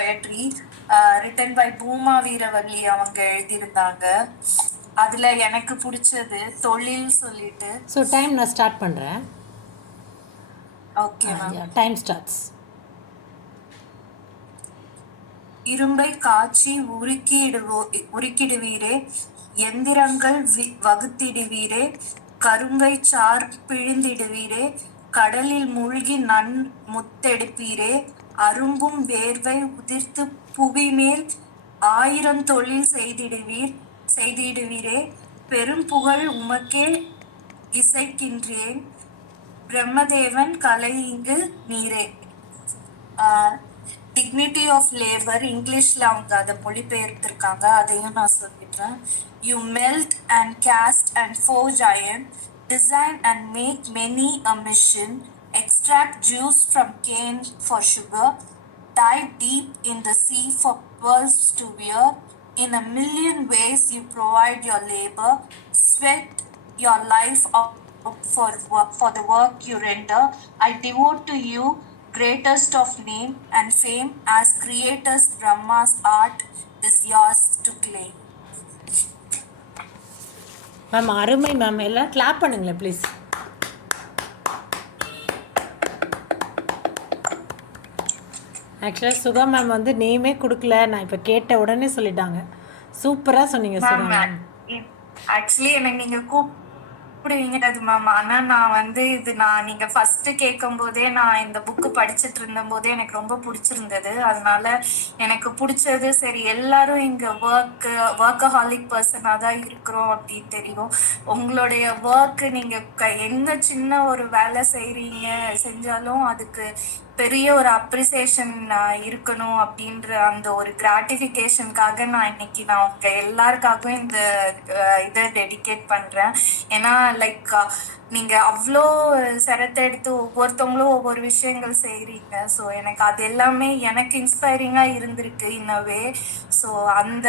poetry written by பூமா வீரவல்லி அவங்க எழுதியிருந்தாங்க. அதுல எனக்கு பிடிச்சது தொழில் சொல்லிட்டு. ஸோ டைம் நான் ஸ்டார்ட் பண்ணுறேன். Okay ma'am. Time starts. இரும்பை காய்ச்சி உருக்கிடுவீரே, எந்திரங்கள் வகுத்திடுவீரே, கருங்கை சார் பிழிந்திடுவீரே, கடலில் மூழ்கி முத்தெடுப்பீரே, அரும்பும் வேர்வை உதிர்த்து புவிமேல் 1000 தொழில் செய்திடுவீரே, பெரும் புகழ் உமக்கே இசைக்கின்றேன், பிரம்மதேவன் கலையிங்கு நீரே. டிக்னிட்டி ஆஃப் லேபர் இங்கிலீஷ்ல அவங்க அதை மொழிபெயர்த்திருக்காங்க, அதையும் நான் சொல்லிடுறேன். You melt and cast and forge iron, design and make many a mission, extract juice from cane for sugar, dive deep in the sea for pearls to wear. In a million ways you provide your labor, sweat your life out for the work you render. I devote to you greatest of name and fame, as creators Brahma's art is yours to claim. Ma'am அருமை ma'am. எல்லாம் clap பண்ணுங்களேன் please. ஆக்சுவலாக சுகா ma'am வந்து நேமே கொடுக்கல, நான் இப்போ கேட்ட உடனே சொல்லிட்டாங்க. சூப்பராக சொன்னீங்க சுகா மேம். ஆக்சுவலி எனக்கு நீங்கள் கூப்பிடுவீங்க அது மேம். ஆனால் நான் வந்து நீங்க ஃபர்ஸ்ட் கேட்கும் போதே நான் இந்த புக்கு படிச்சுட்டு இருந்த போதே எனக்கு ரொம்ப பிடிச்சிருந்தது. அதனால எனக்கு பிடிச்சது சரி, எல்லாரும் இங்க ஒர்க்கஹாலிக் பர்சனாக தான் இருக்கிறோம் அப்படின்னு தெரியும். உங்களுடைய ஒர்க் நீங்க என்ன சின்ன ஒரு வேலை செஞ்சாலும் அதுக்கு பெரிய ஒரு அப்ரிசியேஷன் இருக்கணும் அப்படின்ற அந்த ஒரு கிராட்டிஃபிகேஷனுக்காக நான் இன்னைக்கு உங்க எல்லாருக்காகவும் இந்த இதை டெடிகேட் பண்றேன். ஏன்னா லைக் நீங்க அவ்வளோ சிரத்தை எடுத்து ஒவ்வொருத்தவங்களும் ஒவ்வொரு விஷயங்கள் செய்றீங்க. ஸோ எனக்கு அது எல்லாமே எனக்கு இன்ஸ்பைரிங்கா இருந்திருக்கு இன்னவே. ஸோ அந்த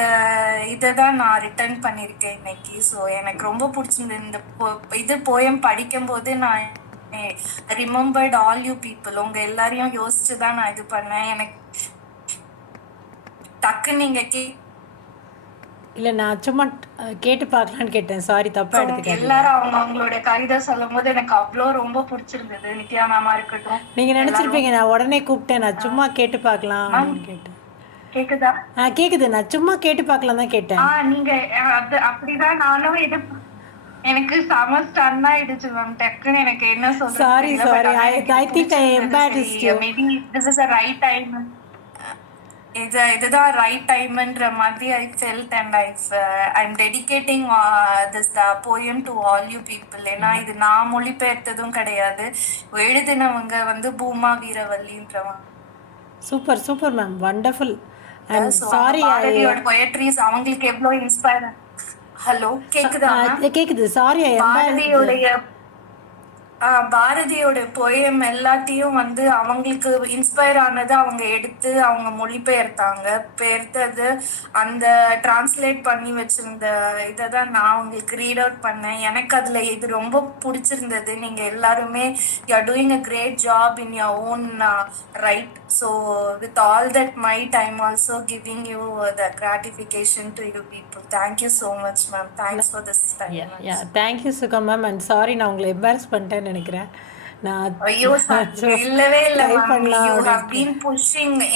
இதை தான் நான் ரிட்டர்ன் பண்ணியிருக்கேன் இன்னைக்கு. ஸோ எனக்கு ரொம்ப பிடிச்சிருந்தது இந்த போயம் படிக்கும் போது. நான் ரிமெம்பர்ட் ஆல் யூ பீப்புள், உங்க எல்லாரையும் யோசிச்சுதான் நான் இது பண்ணேன். எனக்கு டக்கு நீங்க இல்லை, நான் சும்மா கேட்டு பார்க்கலான்னு கேட்டேன். சாரி, தப்பா எடுத்துக்க. எல்லாரும் அவங்களோட கவிதை சொல்லும் போது எனக்கு அவ்வளோ ரொம்ப பிடிச்சிருந்தது. நித்யா மேமா இருக்கட்டும், நீங்க நினைச்சிருப்பீங்க நான் உடனே கூப்பிட்டேன், நான் சும்மா கேட்டு பார்க்கலாம் அப்படின்னு கேட்டேன். கேக்குதா? கேக்குது. நான் சும்மா கேட்டு பார்க்கலாம் தான் கேட்டேன். நீங்க அப்படிதான் நானும் இது எனக்கு செம ஸ்டன் ஆயிடுச்சு மேம். டக்குன்னு எனக்கு என்ன சொல்றது. Sorry I think I embarrassed you. Maybe this is a right time. இதுதான் ரைட் டைம்ன்ற மாதிரி I felt and I'm dedicating this poem to all you people. ஏன்னா இது நான் மொழிபெயர்த்ததும் கிடையாது, எழுதினவங்க வந்து பூமா வீரவல்லின்றவங்க. Super super ma'am, wonderful. And sorry பாரதியோட பொயட்ரிஸ் அவங்களுக்கு எவ்வளோ இன்ஸ்பயர். ஹலோ கேக்குதா? கேக்குது. சாரி பாரதியோட போயம் எல்லாத்தையும் வந்து அவங்களுக்கு இன்ஸ்பயர் ஆனது அவங்க எடுத்து அவங்க பெயர்த்தது அந்த டிரான்ஸ்லேட் பண்ணி வச்சிருந்த இதை தான் நான் உங்களுக்கு ரீட் அவுட் பண்ணேன். எனக்கு அதுல இது ரொம்ப பிடிச்சிருந்தது. நீங்க எல்லாருமே you are doing a great job in your own right. So with all that might I am also giving you the gratification to you people. Thank you so much ma'am. Thanks for this time. Thank you Suga ma'am. And sorry, நான் உங்களை embarrass பண்ணிட்டேன்னு நினைக்கிறேன். இல்லவே இல்ல.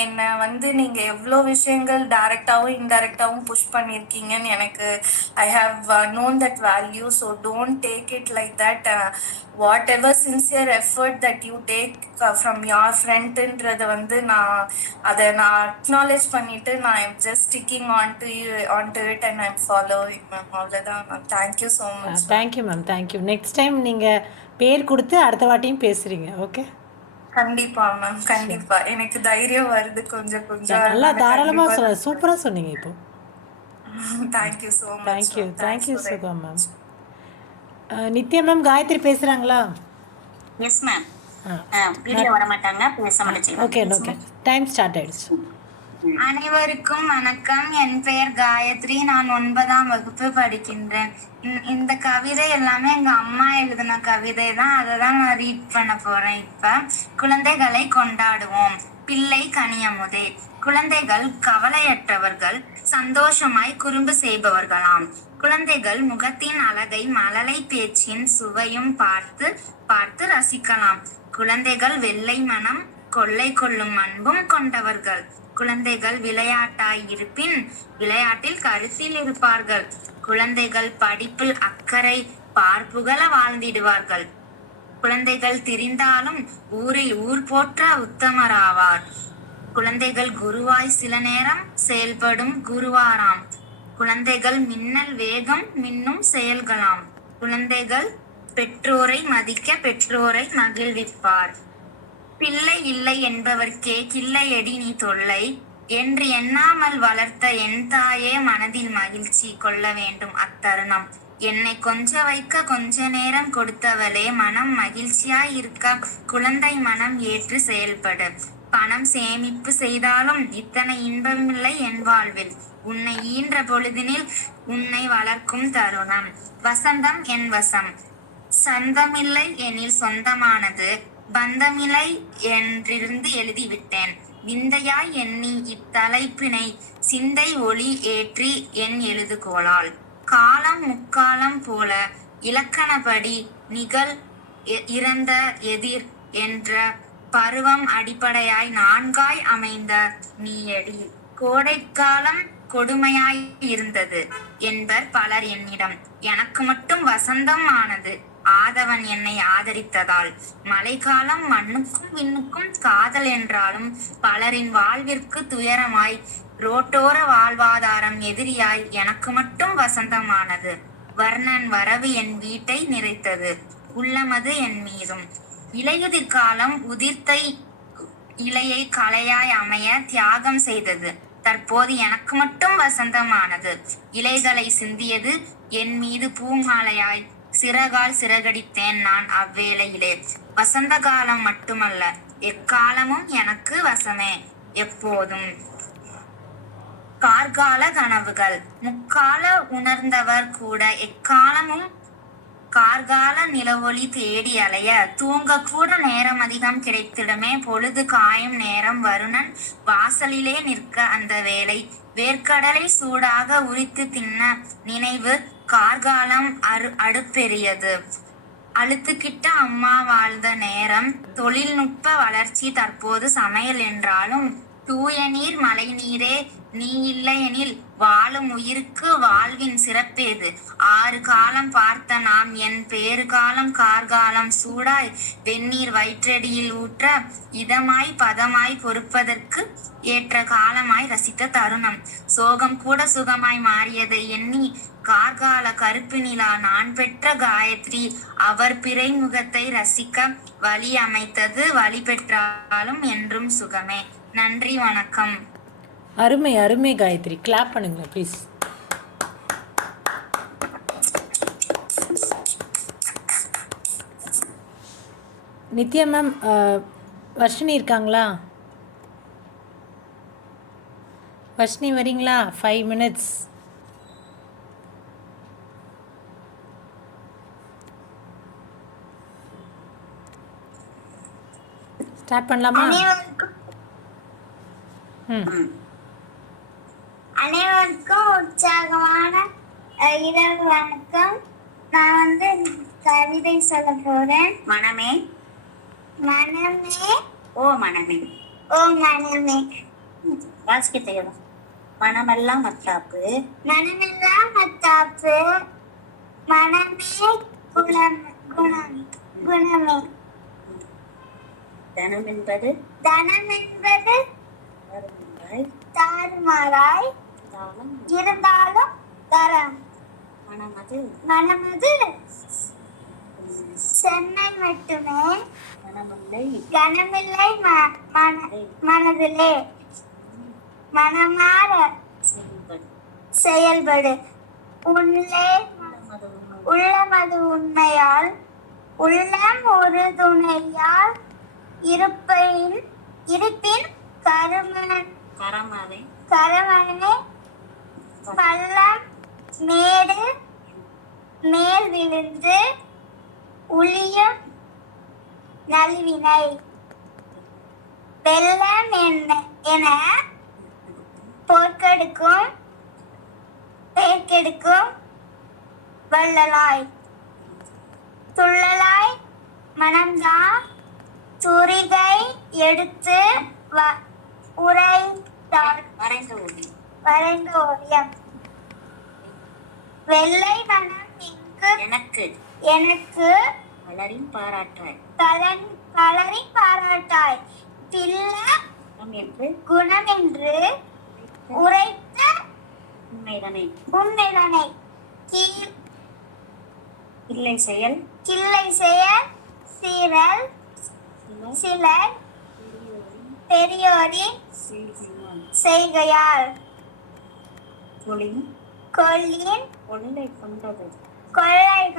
என்ன வந்து நீங்க எவ்வளவு விஷயங்கள் டைரக்டாவும் இன்டைரக்டாவும் புஷ் பண்ணிருக்கீங்கன்னு எனக்கு I have known that value. So don't take it like that. Whatever sincere effort that you take from your ஃப்ரெண்ட்ன்றத வந்து நான் அக்னாலேஜ் பண்ணிட்டு நான் I'm just sticking on to it and I'm following ma'am. அவ்வளோதான் ma'am. Thank you so much. Thank you ma'am. Thank you. Next time நீங்கள் பேர் கொடுத்து அடுத்த வாட்டியும் பேசுறீங்க. ஓகே, கண்டிப்பா மேம். கண்டிப்பா எனக்கு தைரியம் வருது கொஞ்சம் கொஞ்சம். நல்லா தாராளமா சூப்பரா சொன்னீங்க இப்போ. Thank you so much. Thank you Suga ma'am. Nithya ma'am, Gayathri பேசுறாங்களா? Yes ma'am. வீடியோ வர மாட்டாங்க, பேச மாட்டேன். ஓகே ஓகே, டைம் ஸ்டார்ட் ஆயிடுச்சு. அனைவருக்கும் வணக்கம். என் பெயர் காயத்ரி. நான் 9ஆம் வகுப்பு படிக்கின்றேன். இந்த கவிதை எல்லாமே எங்க அம்மா எழுதின கவிதை தான். அதை தான் நான் ரீட் பண்ண போறேன் இப்ப. குழந்தைகளை கொண்டாடுவோம். பிள்ளை கனியமுதே. குழந்தைகள் கவலையற்றவர்கள், சந்தோஷமாய் குறும்பு செய்பவர்களாம். குழந்தைகள் முகத்தின் அழகை, மழலை பேச்சின் சுவையும் பார்த்து பார்த்து ரசிக்கலாம். குழந்தைகள் வெள்ளை மனம், கொள்ளை கொள்ளும் அன்பும் கொண்டவர்கள். குழந்தைகள் விளையாட்டாய் இருப்பின் விளையாட்டில் கருத்தில் இருப்பார்கள். குழந்தைகள் படிப்பில் அக்கறை, பார்ப்புகள வாழ்ந்திடுவார்கள். குழந்தைகள் திரிந்தாலும் ஊரில் ஊர் போற்ற உத்தமராவார். குழந்தைகள் குருவாய் சில நேரம் செயல்படும் குருவாராம். குழந்தைகள் மின்னல் வேகம் மின்னும் செயல்களாம். குழந்தைகள் பெற்றோரை மதிக்க, பெற்றோரை மகிழ்விப்பார். பிள்ளை இல்லை என்பவர்க்கே கிள்ளையடி நீ தொல்லை என்று எண்ணாமல் வளர்த்த என் தாயே, மனதில் மகிழ்ச்சி கொள்ள வேண்டும் அத்தருணம். என்னை கொஞ்ச வைக்க கொஞ்ச நேரம் கொடுத்தவளே, மனம் மகிழ்ச்சியாய் இருக்க குழந்தை மனம் ஏற்று செயல்படு. பணம் சேமிப்பு செய்தாலும் இத்தனை இன்பமில்லை என் வாழ்வில். உன்னை ஈன்ற பொழுதினில் உன்னை வளர்க்கும் தருணம். வசந்தம் என் வசம், சந்தமில்லை எனில் சொந்தமானது, பந்தமில்லை என்றிருந்து எழுதிவிட்டேன். விந்தையாய் எண்ணி இத்தலைப்பினை சிந்தை ஒளி ஏற்றி என் எழுதுகோளால். காலம் முக்காலம் போல இலக்கணப்படி நிகழ் இறந்த எதிர் என்ற பருவம் அடிப்படையாய் நான்காய் அமைந்த நீயடி. கோடைக்காலம் கொடுமையாய் இருந்தது என்பர் பலர் என்னிடம். எனக்கு மட்டும் வசந்தம் ஆனது ஆதவன் என்னை ஆதரித்ததால். மழைக்காலம் மண்ணுக்கும் விண்ணுக்கும் காதல் என்றாலும் பலரின் வாழ்விற்கு துயரமாய், ரோட்டோர வாழ்வாதாரம் எதிரியாய் எனக்கு மட்டும் வசந்தமானது. வர்ணன் வரவு என் வீட்டை நிறைத்தது, உள்ளமது என் மீதும். இலையுதிர் காலம் உதிர்த்த இலையை கலையாய் அமைய தியாகம் செய்தது. தற்போது எனக்கு மட்டும் வசந்தமானது. இலைகளை சிந்தியது என் மீது பூமாலையாய், சிறகால் சிறகடித்தேன் நான் அவ்வேளையிலே. வசந்த காலம் மட்டுமல்ல, எக்காலமும் எனக்கு வசமே எப்போதும். கார்கால கனவுகள் முக்கால உணர்ந்தவர் கூட எக்காலமும் கார்கால நிலவொளி தேடி அலைய. தூங்க கூட நேரம் அதிகம் கிடைத்திடுமே, பொழுது காயும் நேரம் வருணன் வாசலிலே நிற்க அந்த வேளை. வேர்க்கடலை சூடாக உரித்து தின்ன நினைவு கார்காலம் அடுப்பெரியது. அழுத்துக்கிட்ட அம்மா வாழ்ந்த நேரம். தொழில்நுட்ப வளர்ச்சி தற்போது சமையல் என்றாலும், தூய நீர் மழை நீரே நீ இல்லையெனில் வாழும் உயிருக்கு வாழ்வின் சிறப்பேது. 6 காலம் பார்த்த நாம் என் பேறு காலம் கார்காலம் சூடாய் வெந்நீர் வயிற்றடியில் ஊற்ற இதமாய் பதமாய் பொறுப்பதற்கு ஏற்ற காலமாய் ரசித்த தருணம். சோகம் கூட சுகமாய் மாறியதை எண்ணி கார்கால கருப்பு நிலா நான் பெற்ற காயத்ரி அவர் பிறை முகத்தை ரசிக்க வழி அமைத்தது. வழி பெற்றாலும் என்றும் சுகமே. நன்றி, வணக்கம். அருமை அருமை காயத்ரி, கிளாப் பண்ணுங்க ப்ளீஸ். நித்யா மேம், வர்ஷினி இருக்காங்களா? வர்ஷினி வரீங்களா? 5 minutes. ஸ்டார்ட் பண்ணலாமா? அனைவருக்கும் உற்சாகமான இரவு வணக்கம். நான் கவிதை சொல்ல போறேன். மனமே மனமே ஓ மனமே ஓ மனமே. வாசிக்க தெரியும். மனமெல்லாம் மத்தாப்பு, மனமெல்லாம் மத்தாப்பு, மனமே குணம் குணம் குணமே. தனம் என்பது தாறுமாறாய் இருந்தாலும் தரம். மனமது சென்னை மட்டுமே, கனமில்லை மனதிலே. மனமாற செயல்படு, உள்ளே உள்ளமது உண்மையால். உள்ளம் ஒரு துணையால் இருப்பின் கரமனே பள்ளம் மேடு மேல் விழுந்து உளியும் நல்வினை. வெள்ளம் என கெடுக்கும் வள்ளலாய் துள்ளலாய் மனம்தான் துரிகை எடுத்து உரைத்தாள் வரைந்த ஓவியம். வெள்ளை மனம் இங்கு எனக்கு கலரின் பாராட்டாய் தில்ல குணம் என்று உரைத்த உண்மைதனை கிள்ளை செயல் சீரல் சிலர் பெரியோரின் செய்கையால் கொள்ளின் கொள்ளை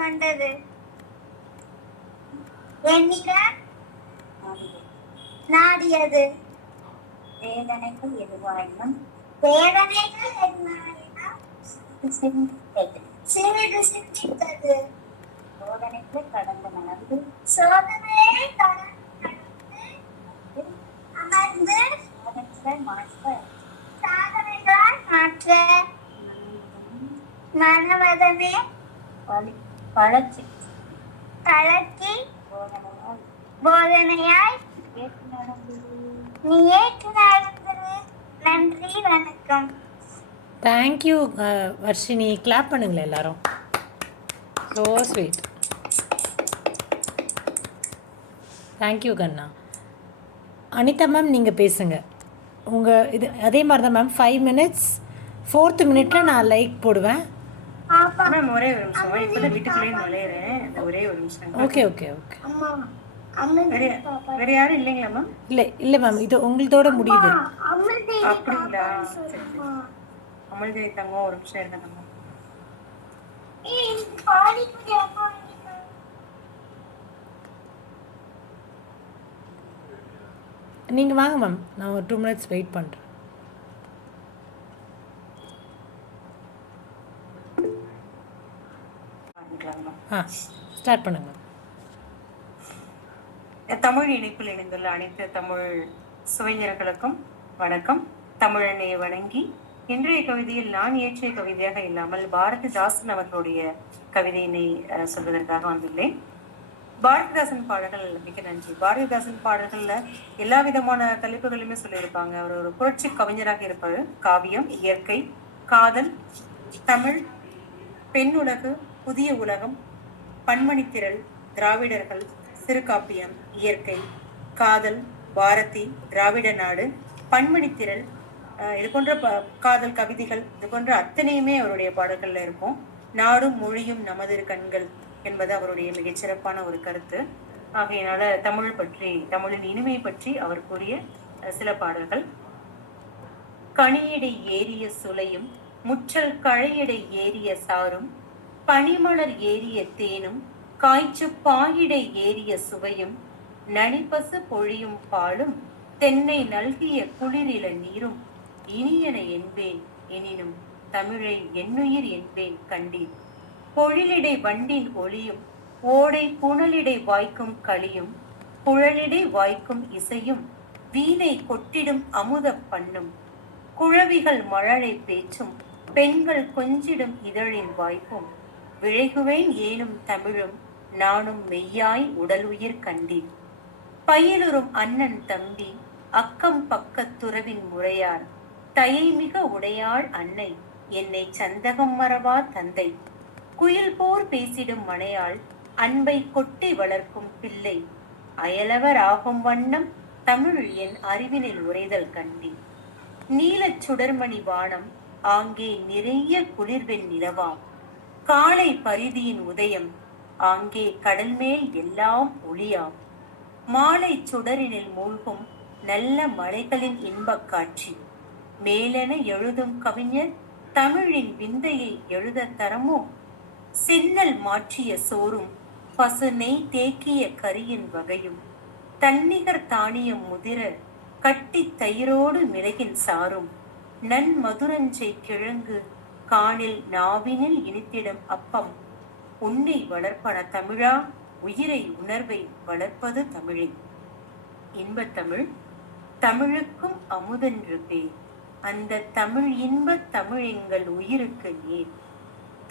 கொண்டது என்னிடம் நாடியது. வேதனைகள் எதுவாயினும் சிறிது சிந்தித்தது. சோதனையை கடந்து அமர்ந்து சாதனைகளால் மாற்ற மனவதமே பழக்கி போதனையாய் நீ ஏற்று நடந்தது. நன்றி, வணக்கம். தேங்க்யூ வர்ஷினி. கிளாப் பண்ணுங்களேன் எல்லாரும். So sweet. தேங்க்யூ கண்ணா. அனிதா மேம் நீங்கள் பேசுங்க. உங்கள் இது அதே மாதிரி தான் மேம். 5 minutes. 4th minute நான் லைக் போடுவேன். மேம் ஒரே ஒரு நிமிஷம், இப்போதான் வீட்டுக்குள்ளேயே நுழையிறேன். ஒரே ஒரு நிமிஷம். Okay okay okay. வேற யாரும் இல்லைங்களா மேம்? இல்லை மேம், இது உங்களதோட முடியுது. அப்படிங்களா? அமல்தேவி தங்கம் ஒரு நிமிஷம் இருங்க தங்கம். நீங்கள் வாங்க மேம், நான் ஒரு 2 minutes வெயிட் பண்ணுறேன். ஸ்டார்ட் பண்ணுங்க. தமிழ் இணைப்பில் இணைந்துள்ள அனைத்து தமிழ் சுவைஞர்களுக்கும் வணக்கம். தமிழனை வணங்கி இன்றைய கவிதையில் நான் இயற்றிய கவிதையாக இல்லாமல் பாரதிதாசன் அவர்களுடைய கவிதையினை சொல்வதற்காக வந்துள்ளேன். பாரதிதாசன் பாடல்கள் மிக நன்றி. பாரதிதாசன் பாடல்கள்ல எல்லா விதமான தலைப்புகளுமே சொல்லியிருப்பாங்க. அவர் ஒரு புரட்சி கவிஞராக இருப்பார். காவியம், இயற்கை, காதல், தமிழ், பெண் உலகு, புதிய உலகம், பன்மணித்திரள், திராவிடர்கள், சிறுகாப்பியம், இயற்கை, காதல், பாரதி, திராவிட நாடு, பன்மணித்திரள், இது போன்ற காதல் கவிதைகள், இது போன்ற அத்தனையுமே அவருடைய பாடல்கள்ல இருக்கும். நாடும் மொழியும் நமது கண்கள் என்பது அவருடைய மிகச்சிறப்பான ஒரு கருத்து. ஆகையினால தமிழ் பற்றி, தமிழின் இனிமை பற்றி அவர் கூறிய சில பாடல்கள். கனியடை ஏறிய சுளையும் முற்றல் கழையடை ஏறிய சாரும் பனிமலர் ஏறிய தேனும் காய்ச்சு பாயிடை ஏறிய சுவையும் நனிப்பசு பொழியும் பாலும் தென்னை நல்கிய குளிரில நீரும் இனியன என்பேன் எனினும் தமிழை என்னுயிர் என்பேன் கண்டீர். பொழிலிடை வண்டின் ஒளியும் ஓடை புனலிடை வாய்க்கும் களியும் குழலிடை வாய்க்கும் இசையும் வீணை கொட்டிடும் அமுத பண்ணும் குழவிகள் மழலை பேச்சும் பெண்கள் கொஞ்சிடும் இதழின் வாய்ப்பும் விழைகுவேன் ஏனும் தமிழும் நானும் மெய்யாய் உடலுயிர் கண்டீர். பயிலுறும் அண்ணன் தம்பி அக்கம் பக்கத்துறவின் முறையார் தயைமிக உடையாள் அன்னை என்னை சந்தகம் மறவா தந்தை குயில் போர் பேசிடும் மனையாள் அன்பை கொட்டி வளர்க்கும் பிள்ளை அயலவர் ஆகும் வண்ணம் தமிழ் என் அறிவினில் உரைதல் கண்டீர். நீலச் சுடர்மணி வானம் ஆங்கே நிறைய குளிர்வெண் நிலவாம் காலை பரிதியின் உதயம் ஆங்கே கடல் மேல் எல்லாம் ஒளியாம் மாலை சுடரினில் மூழ்கும் நல்ல மலைகளின் இன்பக் காட்சி மேலென எழுதும் கவிஞர் தமிழின் விந்தையை எழுத தரமோ சின்னல் மாற்றிய சோறும் பசு நெய் தேக்கிய கரியின் வகையும் தன்னிகர் தானியம் முதிர கட்டி தயிரோடு மிளகின் சாரும் நன்மதுரஞ்சை கிழங்கு காணில் நாவினில் இனித்திடும் அப்பம் உன்னை வளர்ப்பன தமிழா உயிரை உணர்வை வளர்ப்பது தமிழே. இன்பத் தமிழ் தமிழுக்கும் அமுதென்று பேர் அந்த தமிழ் இன்பத் தமிழ் எங்கள் உயிருக்கு நேர்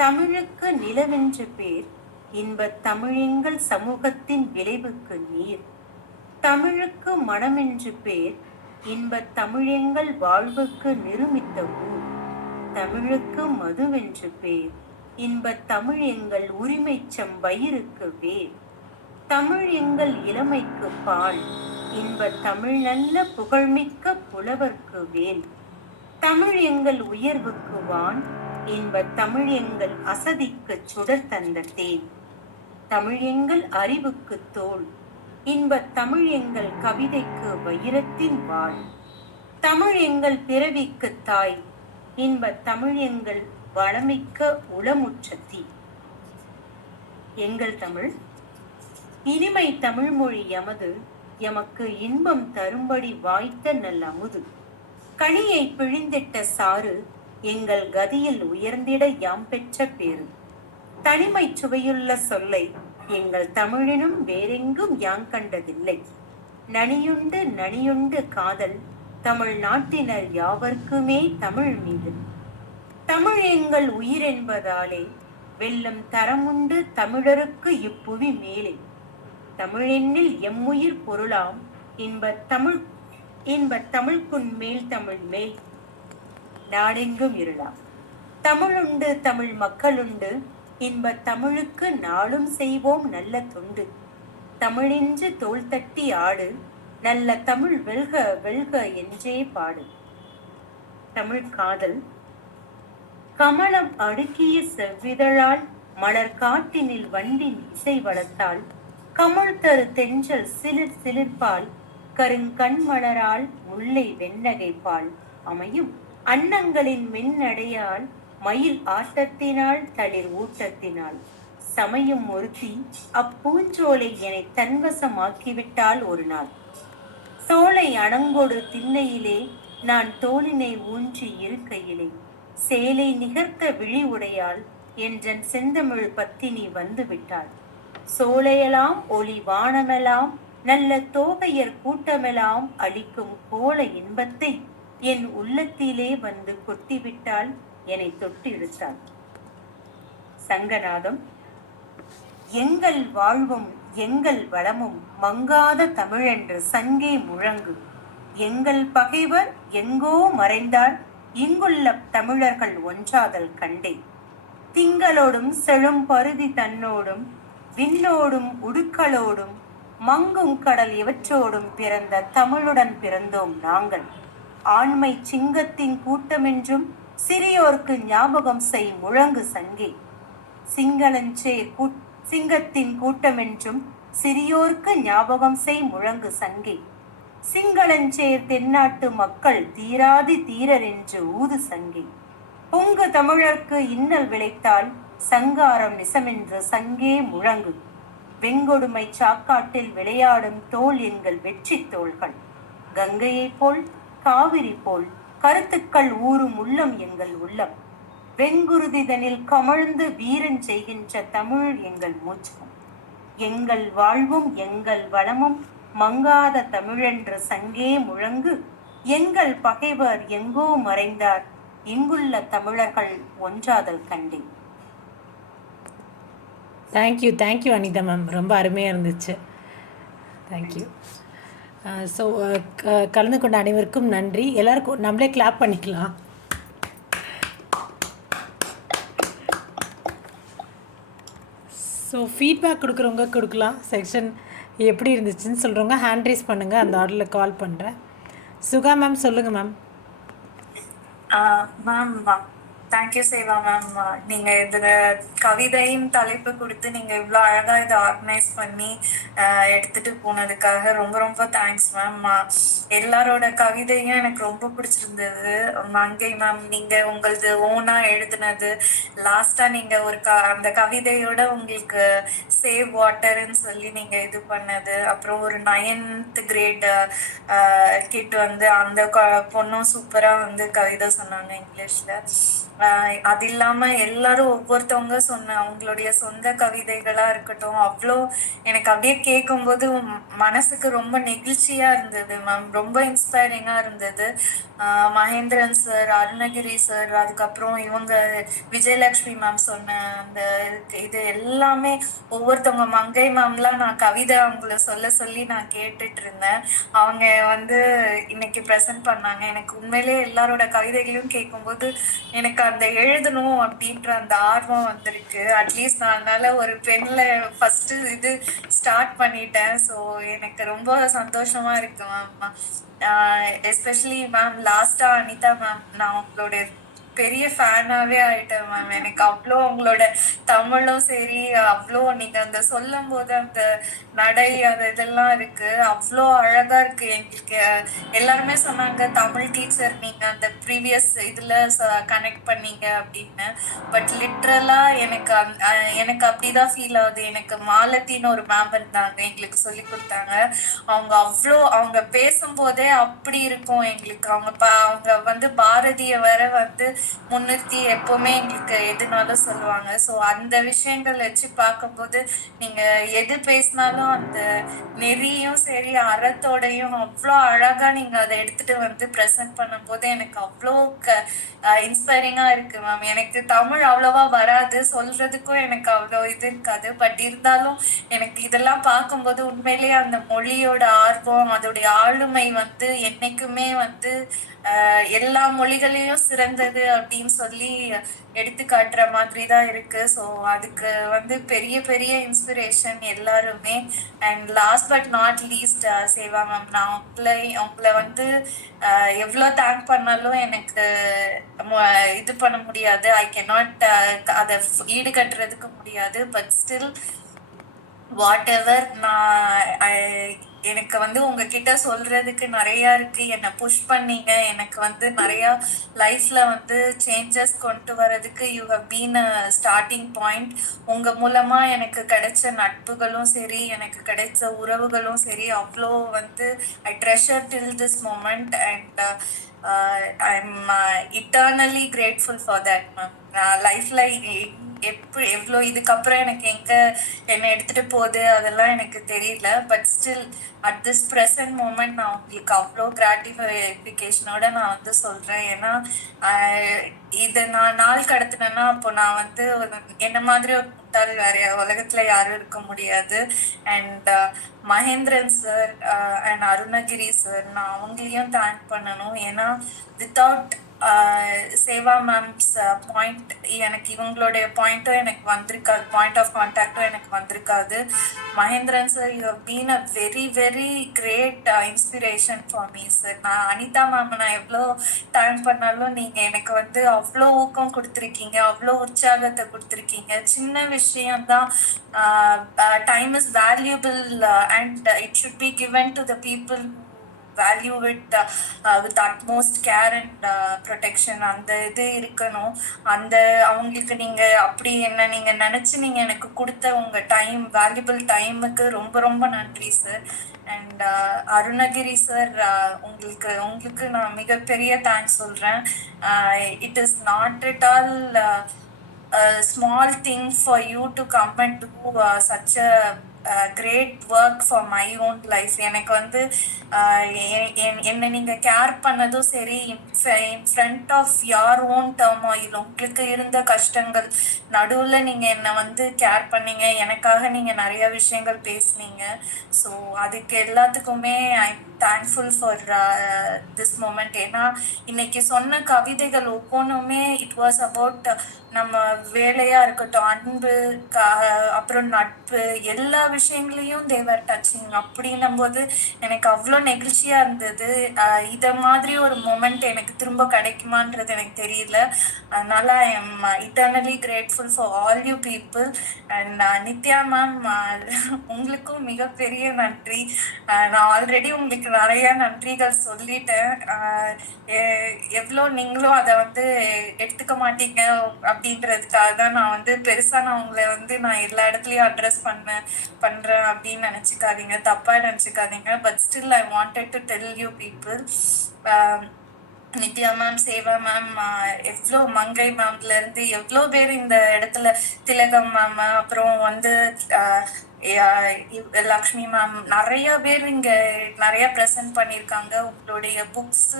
தமிழுக்கு நிலவென்று பேர், இன்பத் தமிழெங்கள் சமூகத்தின் விளைவுக்கு நீர். தமிழுக்கு மனமென்று பேர், இன்பத் தமிழெங்கள் வாழ்வுக்கு நிருமித்த ஊர். தமிழுக்கு மதுவென்று பேர், இன்பத் தமிழ் எங்கள் உரிமைச்சம் வயிறுக்கு வேர். தமிழ் எங்கள் இளமைக்கு பால், இன்பத் தமிழ் நல்ல புகழ்மிக்க புலவர்க்கு வேல். தமிழ் எங்கள் உயர்வுக்கு வான், இன்பத் தமிழ் எங்கள் அசதிக்கு சுடர் தந்த தேன். தமிழ் எங்கள் அறிவுக்கு தோல், இன்பத் தமிழ் எங்கள் கவிதைக்கு வைரத்தின் வாள். தமிழ் எங்கள் பிறவிக்கு தாய், இன்பத் தமிழ் எங்கள் வளமிக்க உளமுற்றத்தி. எங்கள் தமிழ் இனிமை தமிழ் மொழி எமது, எமக்கு இன்பம் தரும்படி வாய்த்த நல் அமுது. கனியை பிழிந்திட்ட சாறு, எங்கள் கதியில் உயர்ந்திட யாம் பெற்ற பேரு. தனிமை சுவையுள்ள சொல்லை, எங்கள் தமிழினும் வேறெங்கும் யாங் கண்டதில்லை. நனியுண்டு நனியுண்டு காதல், தமிழ் நாட்டினர் யாவர்க்குமே தமிழ் மீது. தமிழ் எங்கள் உயிர் என்பதாலே, வெல்லும் தரமுண்டு தமிழருக்கு இப்புவி மேலே. தமிழெண்ணில் எம்முயிர் பொருளாம், இன்பத் தமிழ்க்குன் மேல் தமிழ் மேல் நாடெங்கும் இருளாம். தமிழுண்டு தமிழ் மக்களுண்டு, இன்பத் தமிழுக்கு நாளும் செய்வோம் நல்ல தொண்டு. தமிழின்று தோள் தட்டி ஆடு, நல்ல தமிழ் வெல்க வெல்க என்றே பாடு. தமிழ் காதல் கமலம் அடுக்கிய செவ்விதழால், மலர் காட்டினில் வண்டின் இசை வளத்தால், கமல் தரு தென்றல் சிலிர் சிலிர்ப்பால், கருங்கண்மலரால் முல்லை வெண்ணகைப்பால் அமையும் அன்னங்களின் மின்னடையால், மயில் ஆட்டத்தினால் தளிர் ஊட்டத்தினால் சமையும் ஒருத்தி அப்பூஞ்சோலை என தன்வசமாக்கிவிட்டால் ஒரு நாள். சோலை அணங்கொடு திண்ணையிலே நான் தோளினை ஊன்றி இருக்கையிலே, சேலை நிகர்த்த விழி உடையாள் என்றன் செந்தமிழ் பத்தினி வந்து விட்டாள். சோலையெல்லாம் ஒளி வானமெல்லாம் நல்ல தோகையர் கூட்டமெல்லாம் அளிக்கும் கோல இன்பத்தை என் உள்ளத்திலே வந்து கொட்டிவிட்டால், என்னை தொட்டு இழுத்தாள். சங்கநாதம். எங்கள் வாழ்வும் எங்கள் வளமும் மங்காத தமிழென்று சங்கே முழங்கு. எங்கள் பகைவர் எங்கோ மறைந்தால், இங்குள்ள தமிழர்கள் ஒன்றாதல் கண்டே. திங்களோடும் செழும் பருதி தன்னோடும், விண்ணோடும் உடுக்களோடும், மங்கும் கடல் இவற்றோடும் பிறந்த தமிழுடன் பிறந்தோம் நாங்கள். ஆண்மை சிங்கத்தின் கூட்டமென்றும் சிறியோர்க்கு ஞாபகம் செய் முழங்கு சங்கே. சிங்கத்தின் கூட்டமென்றும் சிறியோர்க்கு ஞாபகம் செய் முழங்கு சங்கே. சிங்களஞ்சேர் தென்னாட்டு மக்கள் தீராதி தீரர் என்று ஊது சங்கே. பொங்கு தமிழர்க்கு இன்னல் விளைத்தால், சங்காரம் நிசமென்று சங்கே முழங்கு. வெங்கொடுமை சாக்காட்டில் விளையாடும் தோல் எங்கள் வெற்றி தோள்கள். கங்கையைப் போல் காவிரி போல் கருத்துக்கள் ஊறும் உள்ளம் எங்கள் உள்ளம். வெங்குருதிதனில் கமழ்ந்து வீரன் செய்கின்ற தமிழ் எங்கள் மூச்சம். எங்கள் வாழ்வும் எங்கள் வளமும் மங்காத தமிழென்று சங்கே முழங்கு. எங்கள் பகைவர் எங்கோ மறைந்தார், இங்குள்ள தமிழர்கள் ஒன்றாதல் கண்டே. தேங்க்யூ அனிதா மேம், ரொம்ப அருமையாக இருந்துச்சு. தேங்க்யூ. ஸோ கலந்து கொண்ட அனைவருக்கும் நன்றி. எல்லாருக்கும் நம்மளே கிளாப் பண்ணிக்கலாம். ஸோ ஃபீட்பேக் கொடுக்குறவங்க கொடுக்கலாம். செக்ஷன் எப்படி இருந்துச்சுன்னு சொல்கிறவங்க ஹேண்ட் ரைஸ் பண்ணுங்கள், அந்த ஆர்டரில் கால் பண்ணுறேன். சுகா மேம் சொல்லுங்கள் ma'am. Ma'am thank you Seva ma'am. நீங்க இதுல கவிதையின் தலைப்பு கொடுத்து நீங்க இவ்வளோ அழகா இதை ஆர்கனைஸ் பண்ணி எடுத்துட்டு போனதுக்காக ரொம்ப ரொம்ப தேங்க்ஸ் மேம். எல்லாரோட கவிதையும் எனக்கு ரொம்ப பிடிச்சிருந்தது. மங்கை மேம் நீங்க உங்களது ஓனா எழுதுனது, லாஸ்டா நீங்க ஒரு அந்த கவிதையோட உங்களுக்கு சேவ் வாட்டர்ன்னு சொல்லி நீங்க இது பண்ணது, அப்புறம் ஒரு 9th grade கிட் வந்து அந்த பொண்ணும் சூப்பரா வந்து கவிதை சொன்னாங்க இங்கிலீஷ்ல. அது இல்லாம எல்லாரும் ஒவ்வொருத்தவங்க சொன்ன அவங்களுடைய சொந்த கவிதைகளா இருக்கட்டும், அவ்வளோ எனக்கு அப்படியே கேட்கும்போது மனசுக்கு ரொம்ப நெகிழ்ச்சியா இருந்தது மேம். ரொம்ப இன்ஸ்பைரிங்கா இருந்தது. மகேந்திரன் சார், அருணகிரி சார், அதுக்கப்புறம் இவங்க விஜயலட்சுமி மேம் சொன்ன அந்த இது எல்லாமே ஒவ்வொருத்தவங்க மங்கை மேம்லாம் நான் கவிதை அவங்கள சொல்ல சொல்லி நான் கேட்டுட்டு இருந்தேன். அவங்க வந்து இன்னைக்கு ப்ரெசென்ட் பண்ணாங்க. எனக்கு உண்மையிலேயே எல்லாரோட கவிதைகளையும் கேட்கும்போது எனக்கு அந்த எழுதணும் அப்படின்ற அந்த ஆர்வம் வந்திருக்கு. அட்லீஸ்ட் நான் அதனால ஒரு பென்ல ஃபர்ஸ்ட் இது ஸ்டார்ட் பண்ணிட்டேன். ஸோ எனக்கு ரொம்ப சந்தோஷமா இருக்கு மேம். எஸ்பெஷலி மேம் லாஸ்டா அனிதா மேம், நான் உங்களோட பெரிய ஃபேனாவே ஆயிட்டேன் மேம். எனக்கு அவ்வளோ உங்களோட தமிழும் சரி, அவ்வளோ நீங்க அந்த சொல்லும் போது அந்த நடை அது இதெல்லாம் இருக்கு, அவ்வளோ அழகா இருக்கு. எங்களுக்கு எல்லாருமே சொன்னாங்க தமிழ் டீச்சர் நீங்க அந்த ப்ரீவியஸ் இதுல கனெக்ட் பண்ணீங்க அப்படின்னு. பட் லிட்ரலா எனக்கு அப்படிதான் ஃபீல் ஆகுது. எனக்கு மாலத்தின்னு ஒரு மேம் இருந்தாங்க, எங்களுக்கு சொல்லி கொடுத்தாங்க. அவங்க பேசும்போதே அப்படி இருக்கும் எங்களுக்கு. அவங்க வந்து பாரதிய வர வந்து முன்னிறுத்தி எப்பவுமே எங்களுக்கு எதுனாலும் சொல்லுவாங்க. ஸோ அந்த விஷயங்கள் வச்சு பார்க்கும்போது நீங்க எது பேசினாலும் அந்த நெறியும் சரி அறத்தோடையும் அவ்வளோ அழகா நீங்க அதை எடுத்துட்டு வந்து ப்ரெசென்ட் பண்ணும்போது எனக்கு அவ்வளோ இன்ஸ்பைரிங்கா இருக்கு மேம். எனக்கு தமிழ் அவ்வளவா வராது, சொல்றதுக்கும் எனக்கு அவ்வளோ இது இருக்காது. பட் இருந்தாலும் எனக்கு இதெல்லாம் பார்க்கும்போது உண்மையிலேயே அந்த மொழியோட ஆர்வம், அதோடைய ஆளுமை வந்து என்னைக்குமே வந்து எல்லா மொழிகளையும் சிறந்தது அப்படின்னு சொல்லி எடுத்து காட்டுற மாதிரி தான் இருக்கு. ஸோ அதுக்கு வந்து பெரிய பெரிய இன்ஸ்பிரேஷன் எல்லாருமே. And last but not least Seva ma'am, நான் உங்களை வந்து எவ்வளோ தேங்க் பண்ணாலும் எனக்கு இது பண்ண முடியாது. ஐ கேனாட் அதை ஈடுகட்டுறதுக்கு முடியாது. பட் ஸ்டில் வாட் எவர் எனக்கு வந்து உங்ககிட்ட சொல்றதுக்கு நிறைய இருக்கு. என்னை புஷ் பண்ணீங்க, எனக்கு வந்து நிறைய லைஃப்ல வந்து சேஞ்சஸ் கொண்டு வரதுக்கு you have been a starting point. உங்க மூலமா எனக்கு கிடைச்ச நட்புகளும் சரி, எனக்கு கிடைச்ச உறவுகளும் சரி, அவ்வளோ வந்து I treasure till this moment. And I am eternally grateful for that ma'am. லைஃப்ல எவ்வளோ இதுக்கப்புறம் எனக்கு என்னை எடுத்துட்டு போகுது அதெல்லாம் எனக்கு தெரியல. But still at this present moment நான் உங்களுக்கு அவ்வளோ கிராட்டிஃபிகேஷனோட நான் வந்து சொல்றேன். ஏன்னா இதை நான் நாள் கடத்தினேன்னா அப்போ நான் வந்து என்ன மாதிரி ஒரு முட்டாள் வேற உலகத்துல யாரும் இருக்க முடியாது. And Mahendran sir and Arunagiri sir, நான் அவங்களையும் தேங்க் பண்ணணும். ஏன்னா வித்தவுட் சேவா மேம்ஸ் பாயிண்ட், எனக்கு இவங்களுடைய பாயிண்ட்டும் எனக்கு வந்திருக்காது, பாயிண்ட் ஆஃப் கான்டாக்டும் எனக்கு வந்திருக்காது. Mahendran sir, you have been a very very great inspiration for me sir. நான் அனிதா மேம் நான் எவ்வளோ தேங்க் பண்ணாலும் நீங்க எனக்கு வந்து அவ்வளோ ஊக்கம் கொடுத்துருக்கீங்க, அவ்வளோ உற்சாகத்தை கொடுத்துருக்கீங்க. சின்ன விஷயம்தான், time is valuable and it should be given to the people value with utmost care and protection. அந்த இது இருக்கணும். அந்த அவங்களுக்கு நீங்க அப்படி என்ன நீங்க நினைச்சு நீங்க எனக்கு கொடுத்த உங்க டைம், வேல்யூபிள் டைமுக்கு ரொம்ப ரொம்ப நன்றி சார். அண்ட் அருணகிரி சார், உங்களுக்கு நான் மிகப்பெரிய தேங்க்ஸ் சொல்றேன். It is not at all small thing for you to come and do such a great work for my own life. எனக்கு வந்து என்னை நீங்க கேர் பண்ணதும் சரி, in front of your own turmoil, உங்களுக்கு இருந்த கஷ்டங்கள் நடுவுல நீங்க என்னை வந்து கேர் பண்ணீங்க, எனக்காக நீங்க நிறைய விஷயங்கள் பேசுனீங்க. ஸோ அதுக்கு எல்லாத்துக்குமே ஐ தேங்க்ஃபுல் ஃபார் திஸ் மூமெண்ட். ஏன்னா இன்னைக்கு சொன்ன கவிதைகள் ஒவ்வொன்றுமே இட் வாஸ் அபவுட் நம்ம வேலையா இருக்கட்டும், அன்பு, அப்புறம் நட்பு, எல்லா விஷயங்களையும் தேவர் டச்சிங். அப்படின்னும் போது எனக்கு அவ்வளோ நெகிழ்ச்சியா இருந்தது. இதை மாதிரி ஒரு மொமெண்ட் எனக்கு திரும்ப கிடைக்குமான்றது எனக்கு தெரியல. அதனால ஐ am eternally grateful for all you people. And Nithya ma'am, உங்களுக்கும் மிகப்பெரிய நன்றி. நான் ஆல்ரெடி உங்களுக்கு நிறைய நன்றிகள் சொல்லிட்டேன். எவ்வளோ நீங்களும் அதை வந்து எடுத்துக்க மாட்டீங்க அப்படின்றதுக்காக தான் நான் வந்து பெருசா நான் உங்களை வந்து நான் எல்லா இடத்துலயும் அட்ரஸ் பண்றேன் அப்படின்னு நினைச்சுக்காதீங்க, தப்பா நினைச்சுக்காதீங்க. But still I wanted to tell you people, Nithya ma'am, Seva ma'am, எவ்வளோ மங்கை மேம்ல இருந்து எவ்வளோ பேர் இந்த இடத்துல, திலகம் மேம், அப்புறம் வந்து லக்ஷ்மி மேம், நிறைய பேர் இங்க நிறைய ப்ரெசென்ட் பண்ணியிருக்காங்க. உங்களுடைய புக்ஸ்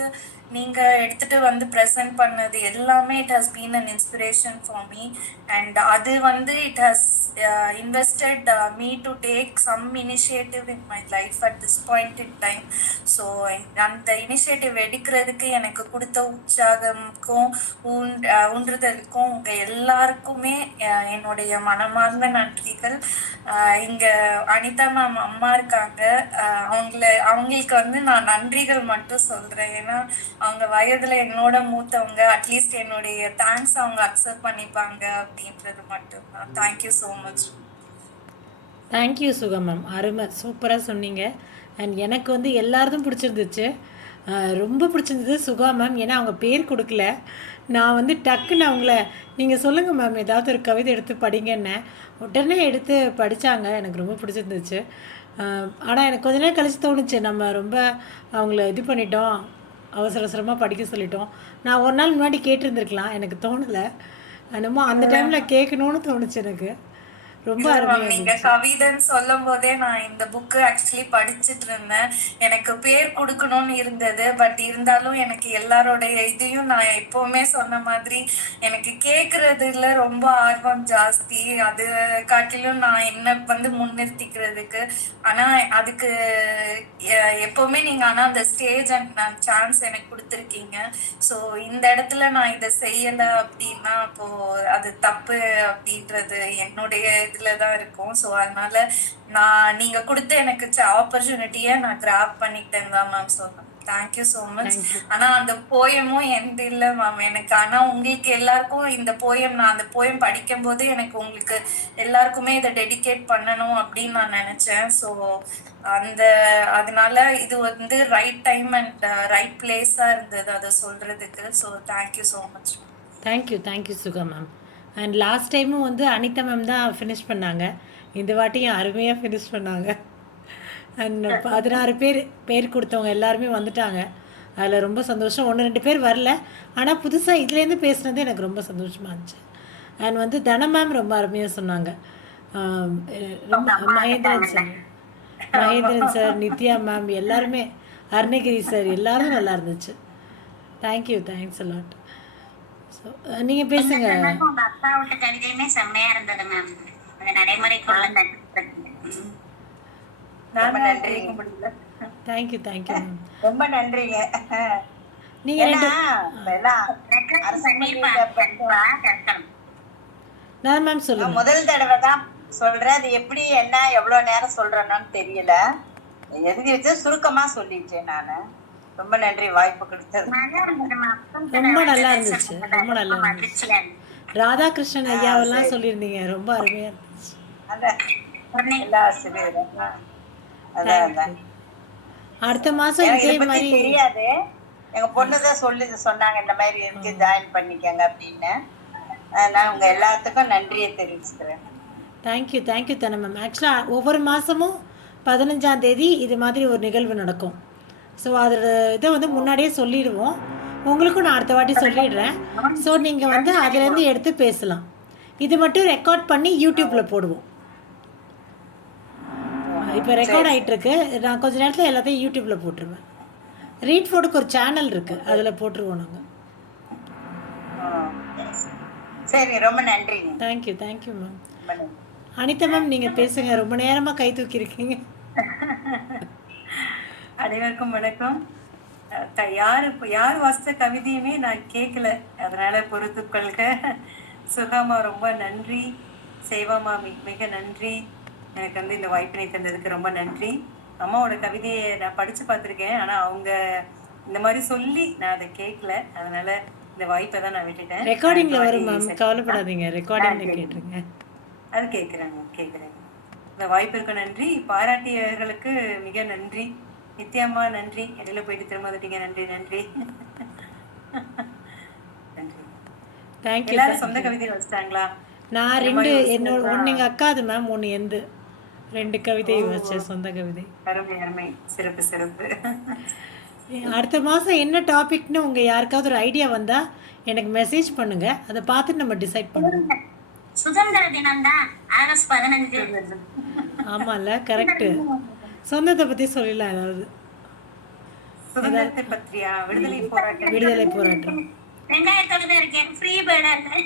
நீங்க எடுத்துட்டு வந்து ப்ரெசென்ட் பண்ணது எல்லாமே it has been an inspiration for me. And அது வந்து it has invested me to take some initiative in my life at this point in time. So அந்த இனிஷியேட்டிவ் எடுக்கிறதுக்கு எனக்கு கொடுத்த உற்சாகமுக்கும் ஊன்றுதலுக்கும் உங்க எல்லாருக்குமே என்னுடைய மனமார்ந்த நன்றிகள். இங்க அனிதா மேம் அம்மா இருக்காங்க, அவங்களுக்கு வந்து நான் நன்றிகள் மட்டும் சொல்றேன். ஏன்னா அவங்க வயதுல என்னோட மூத்தவங்க. அட்லீஸ்ட் என்னுடைய தேங்க்ஸ் அவங்க அக்செப்ட் பண்ணிப்பாங்க அப்படின்றது மட்டும் தான். Thank you so much. Thank you Suga ma'am, அருமை, சூப்பராக சொன்னீங்க. அண்ட் எனக்கு வந்து எல்லாரதும் பிடிச்சிருந்துச்சு. ரொம்ப பிடிச்சிருந்தது சுகா மேம். ஏன்னா அவங்க பேர் கொடுக்கல. நான் வந்து டக்குன்னு அவங்கள நீங்கள் சொல்லுங்கள் மேம் ஏதாவது ஒரு கவிதை எடுத்து படிங்கன்னேன். உடனே எடுத்து படித்தாங்க. எனக்கு ரொம்ப பிடிச்சிருந்துச்சு. ஆனால் எனக்கு கொஞ்ச நேரம் கழிச்சு தோணுச்சு, நம்ம ரொம்ப அவங்கள இது பண்ணிட்டோம், அவசர அவசரமாக படிக்க சொல்லிட்டோம். நான் ஒரு நாள் முன்னாடி கேட்டிருந்துருக்கலாம், எனக்கு தோணலை. என்னமோ அந்த டைமில் கேட்கணுன்னு தோணுச்சு எனக்கு. ரொம்ப அருமையாக நீங்க கவிதைன்னு சொல்லும் போதே நான் இந்த புக்கு ஆக்சுவலி படிச்சுட்டு இருந்தேன். எனக்கு பேர் கொடுக்கணும்னு இருந்தது. பட் இருந்தாலும் எனக்கு எல்லாரோடைய இதையும் நான் எப்பவுமே சொன்ன மாதிரி எனக்கு கேட்கறதுல ரொம்ப ஆர்வம் ஜாஸ்தி. அது காட்டிலும் நான் என்ன வந்து முன்னிறுத்திக்கிறதுக்கு. ஆனா அதுக்கு எப்பவுமே நீங்க ஆனா அந்த ஸ்டேஜ் அண்ட் சான்ஸ் எனக்கு கொடுத்துருக்கீங்க. ஸோ இந்த இடத்துல நான் இதை செய்யல அப்படின்னா அப்போ அது தப்பு அப்படின்றது என்னுடைய இதுலதான் இருக்கும். ஸோ அதனால நீங்க கொடுத்த எனக்கு ஆப்பர்ச்சுனிட்டியை நான் கிராப் பண்ணிட்டேன் தான் மேம் சொன்னேன். Thank you so much. ஆனா அந்த போயமும் எந்த இல்லை மேம் எனக்கு. ஆனா உங்களுக்கு எல்லாருக்கும் இந்த போயம், நான் அந்த போயம் படிக்கும் போது எனக்கு உங்களுக்கு எல்லாருக்குமே இதை டெடிகேட் பண்ணணும் அப்படின்னு நான் நினைச்சேன். ஸோ அதனால இது வந்து ரைட் டைம் அண்ட் ரைட் பிளேஸா இருந்தது அதை சொல்றதுக்கு. So thank you so much. Thank you Suga ma'am. And last டைமும் வந்து அனிதா மேம் தான் ஃபினிஷ் பண்ணாங்க. இந்த வாட்டியும் அருமையாக ஃபினிஷ் பண்ணாங்க. அண்ட் 16 பேர் கொடுத்தவங்க எல்லாருமே வந்துட்டாங்க. அதில் ரொம்ப சந்தோஷம். 1-2 பேர் வரல, ஆனால் புதுசாக இதுலேருந்து பேசுனது எனக்கு ரொம்ப சந்தோஷமாக இருந்துச்சு. அண்ட் வந்து தன மேம் ரொம்ப அருமையாக சொன்னாங்க. ரொம்ப மகேந்திரன் சார், நித்யா மேம், எல்லாருமே, அருணகிரி சார், எல்லாரும் நல்லா இருந்துச்சு. Thanks a lot. ஸோ நீங்கள் பேசுங்க. உங்க அக்காவோட கவிதையுமே செம்மையா இருந்தது மேம். அந்த நடைமுறைக்குள்ள ரொம்ப நன்றி. Thank you ma'am. ரொம்ப நன்றிங்க. நீங்கள் நான் மேம் சொல்லுங்கள். முதல் தடவை தான் சொல்றேன். அது எப்படி என்ன எவ்வளவு நேரம் சொல்றேன்னு தெரியல. எழுதி வச்சு சுருக்கமா சொல்லிட்டேன் நானு. ரொம்ப நன்றி வாய்ப்பு கொடுத்தது. ரொம்ப நல்லா இருந்துச்சு. ரொம்ப நல்லா இருந்துச்சு. ராதாகிருஷ்ணன் ஐயாவெல்லாம் சொல்லியிருந்தீங்க, ரொம்ப அருமையா இருந்துச்சு. அதான் எல்லா ஆசிரியரும் அதான். அடுத்த மாசம் இதே மாதிரி தெரியாது, எங்க பொண்ணுதான் சொன்னாங்க இந்த மாதிரி இருக்கு, ஜாயின் பண்ணிக்கங்க அப்படின்னு. நான் உங்க எல்லாத்துக்கும் நன்றியை தெரிவிச்சுக்கிறேன். தேங்க்யூ தானே மேம். ஆக்சுவலாக ஒவ்வொரு மாதமும் 15ஆம் தேதி இது மாதிரி ஒரு நிகழ்வு நடக்கும். ஸோ அதோட இதை வந்து முன்னாடியே சொல்லிடுவோம். உங்களுக்கும் நான் அடுத்த வாட்டி சொல்லிடுறேன். ஸோ நீங்கள் வந்து அதுலேருந்து எடுத்து பேசலாம். இது மட்டும் ரெக்கார்ட் பண்ணி யூடியூப்பில் போடுவோம். இப்போ ரெக்கார்ட் ஆகிட்டுருக்கு. நான் கொஞ்சம் நேரத்தில் எல்லாத்தையும் யூடியூப்பில் போட்டுருவேன். ரீட் ஃபோர்டுக்கு ஒரு சேனல் இருக்குது, அதில் போட்டுருவோம் நாங்கள். சரி, ரொம்ப நன்றி. Thank you ma'am. அனிதா மேம் நீங்கள் பேசுங்க. ரொம்ப நேரமாக கை தூக்கியிருக்கீங்க. அனைவருக்கும் வணக்கம். யார் வாசித்த கவிதையுமே நான் கேட்கல, அதனால பொறுத்துக்கொள்க. சுகாமா ரொம்ப நன்றி. சேவாமா மிக நன்றி. எனக்கு வந்து இந்த வாய்ப்பினை தந்ததுக்கு ரொம்ப நன்றி. அம்மாவோட கவிதையை நான் படிச்சு பார்த்துருக்கேன், ஆனா அவங்க இந்த மாதிரி சொல்லி நான் அதை கேட்கல, அதனால இந்த வாய்ப்பை தான் நான் விட்டுட்டேன். ரெக்கார்டிங்ல வரும் மேம், கவலைப்படாதீங்க. ரெக்கார்டிங்ல கேட்டுருங்க. அது கேட்குறேன். இந்த வாய்ப்பிற்கு நன்றி. பாராட்டியவர்களுக்கு மிக நன்றி. நித்யாம்மா நன்றி. இடையில போயிட்டு திரும்ப வந்துட்டீங்க. நன்றி. எல்லாரும் சொந்த கவிதை வச்சிட்டாங்களா? நான் 2 என்னோட 1 எங்கள் அக்காது மேம், 1 எந்து 2 கவிதை வச்சேன், சொந்த கவிதை. அருமை. சிறப்பு. அடுத்த மாதம் என்ன டாபிக்னு உங்கள் யாருக்காவது ஒரு ஐடியா வந்தால் எனக்கு மெசேஜ் பண்ணுங்கள், அதை பார்த்துட்டு நம்ம டிசைட் பண்ணுவோம். சுதந்திர தினம் தான் ஆகஸ்ட் 15. ஆமாம்ல, கரெக்டு. சொந்தத்தை பற்றி சொல்லலாம் ஏதாவது. சுதந்திரத்தை பற்றியா? விடுதலை போராட்டம். விடுதலை போராட்டம். 2000 தான் இருக்கேன், free bird.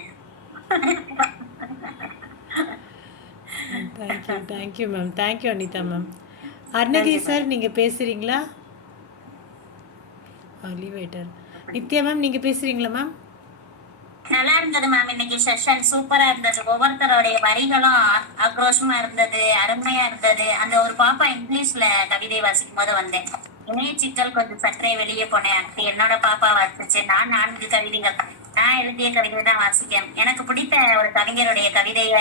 Thank you ma'am, thank you Anitha ma'am. Arunagiri sir நீங்கள் பேசுகிறீங்களா? லீவேட்டர். நித்யா மேம் நீங்கள் பேசுகிறீங்களா மேம்? நல்லா இருந்தது மேம், இன்னைக்கு செஷன் சூப்பரா இருந்தது. ஒவ்வொருத்தருடைய வரிகளும் ஆக்ரோஷமா இருந்தது, அருமையா இருந்தது. அந்த ஒரு பாப்பா இங்கிலீஷ்ல கவிதை வாசிக்கும் போது வந்தேன். இணைய சிக்கல் கொஞ்சம் சற்றே வெளியே போனேன். அது என்னோட பாப்பா வாசிச்சு. நான் 4 கவிதைகள் நான் எழுதிய கவிதை தான் வாசிக்கேன். எனக்கு பிடித்த ஒரு கவிஞருடைய கவிதைய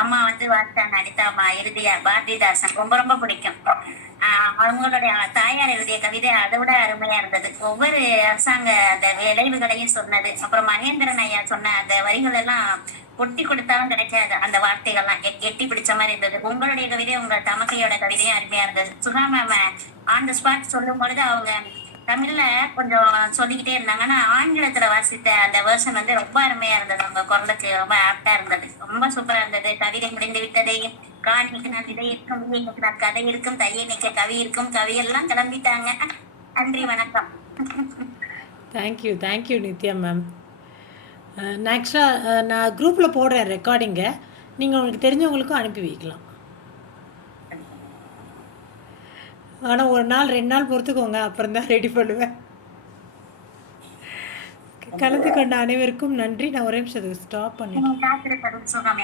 அம்மா வந்து வாசித்தாங்க, அனிதா அம்மா. இறுதியா பாரதிதாசன் ரொம்ப ரொம்ப பிடிக்கும். அவங்களுடைய தாயார் எழுதிய கவிதை அதை விட அருமையா இருந்தது. ஒவ்வொரு அரசாங்க அந்த விளைவுகளையும் சொன்னது. அப்புறம் மகேந்திரன் ஐயா சொன்ன அந்த வரிகள் எல்லாம் கொட்டி கொடுத்தாலும் கிடைக்காது. அந்த வார்த்தைகள்லாம் எட்டி பிடிச்ச மாதிரி இருந்தது. உங்களுடைய கவிதை, உங்க தமக்கையோட கவிதையும் அருமையா இருந்தது. சுகா மேம் ஆன் த ஸ்பாட் சொல்லும் பொழுது அவங்க தமிழ்ல கொஞ்சம் சொல்லிக்கிட்டே இருந்தாங்க. ஆனா ஆங்கிலத்துல வாசித்த அந்த வேர்ஷன் வந்து ரொம்ப அருமையா இருந்தது. அவங்க குரலுக்கு ரொம்ப ஆப்டா இருந்தது. ரொம்ப சூப்பரா இருந்தது. கவிதை முடிந்து விட்டதை, காணிக்கு நான் விதை இருக்கும், விதைக்கு நான் கதை இருக்கும், தையை நிக்க கவி இருக்கும், கவியெல்லாம் கிளம்பிட்டாங்க. நன்றி, வணக்கம். Thank you Nithya ma'am. நான் ஆக்சுவலாக நான் குரூப்பில் போடுறேன் ரெக்கார்டிங்கை, நீங்கள் உங்களுக்கு தெரிஞ்சவங்களுக்கும் அனுப்பி வைக்கலாம். ஆனால் ஒரு நாள் 2 நாள் பொறுத்துக்கோங்க, அப்புறம் தான் ரெடி பண்ணுவேன். கலந்து கொண்ட அனைவருக்கும் நன்றி. நான் ஒரே நிமிஷம் ஸ்டாப் பண்ணிட்டேன். காத்திருப்பதும் சுகமே.